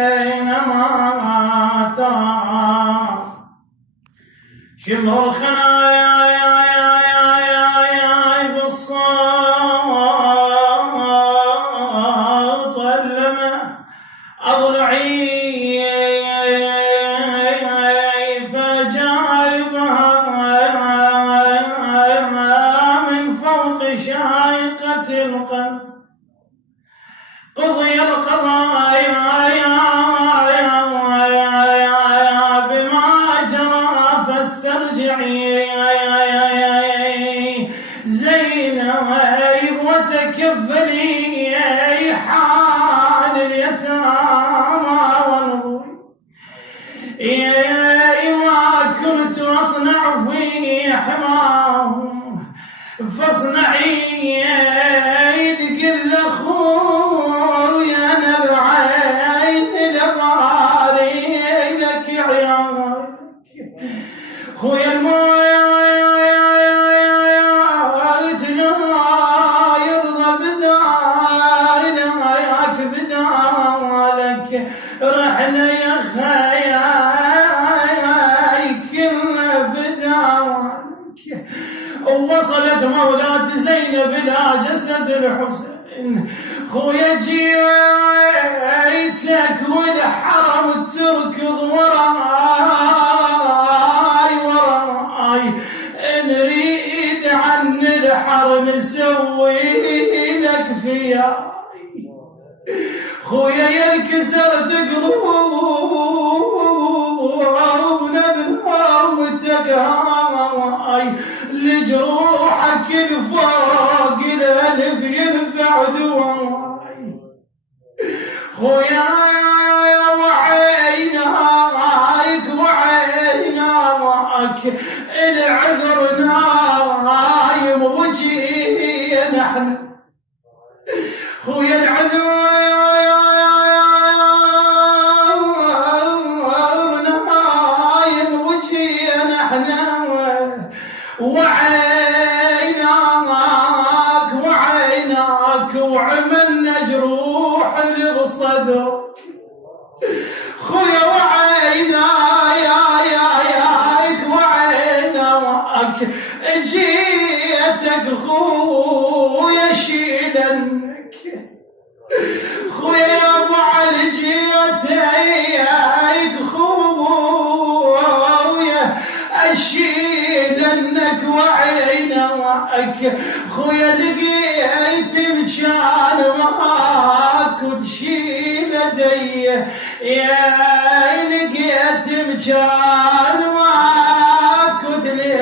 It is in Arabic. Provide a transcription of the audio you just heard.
الحسين مات شمر الخنايا بالصوت علمه أضلعي فجايبها من فوق شايقة القلب قضي القضايا بما جرى فاسترجعي زينب وتكفلي حال اليتامى والغوي ما كنت أصنع في حماهم فاصنعي تقل أخوي أنا بعين لباري لك عيالك خويا الموت لا يرضى بدالك بدالك رحنا يا خياي كل بدالك ووصلت مولاة زينب إلى جسد الحسين خويا جيتك والحرم تركض وراي نريد عن الحرم نسوي لك فياي خويا ينكسرت قلوبنا بنومتك هاي لجروحك الفوق الألف ينفع دواي خويا وعيناك العذر نايم وجينا احنا خويا العذر نايم وجينا احنا وعيناك وعملنا جروح لبصدرك خويا وعيناك جيتك خويا شيلنك خويا يا ابو علي جيتك خويا اشيلنك وعيناك خويا لقيت مكان معاك وتشيل يدي يا لقيت مكان معاك وتلي